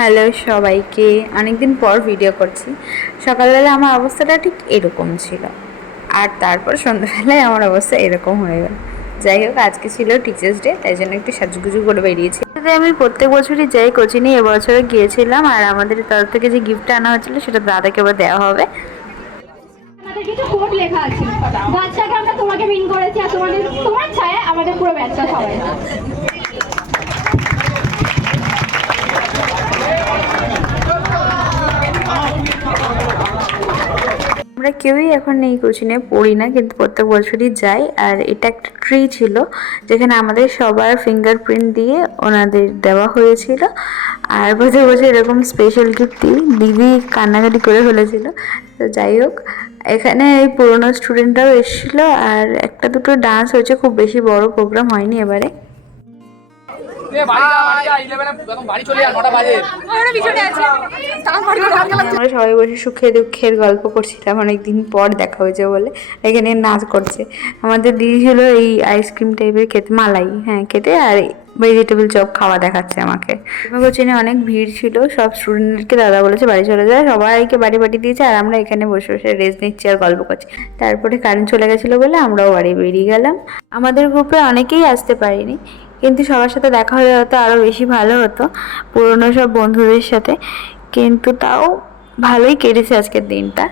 Hello সবাইকে, অনেকদিন পর ভিডিও করছি। সকালবেলা আমার অবস্থাটা ঠিক এরকম ছিল, আর তারপর সন্ধ্যাবেলায় আমার অবস্থা এরকম হয়ে গেল। যাই হোক, আজকে ছিল টিচার্স ডে, তাই জন্য একটু সাজুগুজু করে বেরিয়েছি। আমি প্রত্যেক বছরই যাই কোচিংয়ে, এবছরে গিয়েছিলাম। আর আমাদের তরফ থেকে যে গিফটটা আনা হয়েছিল সেটা দাদাকে এবার দেওয়া হবে। আমাদের কিছু কোড লেখা আছে, বাচ্চাকে আমরা তোমাকে উইন করেছি, আর তোমার ছায়া আমাদের পুরো ব্যাচটা সবাই। আমরা কেউই এখন এই কোচিংয়ে পড়ি না, কিন্তু প্রত্যেক বছরই যাই। আর এটা একটা ট্রি ছিল যেখানে আমাদের সবার ফিঙ্গারপ্রিন্ট দিয়ে ওনাদের দেওয়া হয়েছিল। আর প্রত্যেক বছর এরকম স্পেশাল গিফট দিই, দিদি কান্নাকাটি করে ফেলেছিল। তো যাই হোক, এখানে এই পুরোনো স্টুডেন্টরাও এসেছিলো, আর একটা দুটো ডান্স হয়েছে, খুব বেশি বড় প্রোগ্রাম হয়নি এবারে। আমরা সবাই বসে সুখে দুঃখের গল্প করছিলাম, অনেকদিন পর দেখা হয়েছে বলে। এখানে নাচ করছে। আমাদের দিদি ছিল এই আইসক্রিম টাইপের খেতে, মালাই, হ্যাঁ খেতে, আর ভেজিটেবল চপ খাওয়া দেখাচ্ছে আমাকে। কোচিনে অনেক ভিড় ছিল, সব স্টুডেন্টকে দাদা বলেছে বাড়ি চলে যায়, সবাইকে বাড়ি পাঠিয়ে দিয়েছে। আর আমরা এখানে বসে বসে রেস্ট নিচ্ছি আর গল্প করছি। তারপরে কারেন্ট চলে গেছিলো বলে আমরাও বাড়ি বেরিয়ে গেলাম। আমাদের গ্রুপে অনেকেই আসতে পারিনি, কিন্তু সবার সাথে দেখা হয়ে হতো আরও বেশি ভালো হতো, পুরনো সব বন্ধুদের সাথে। কিন্তু তাও ভালোই কেটেছে আজকের দিনটা।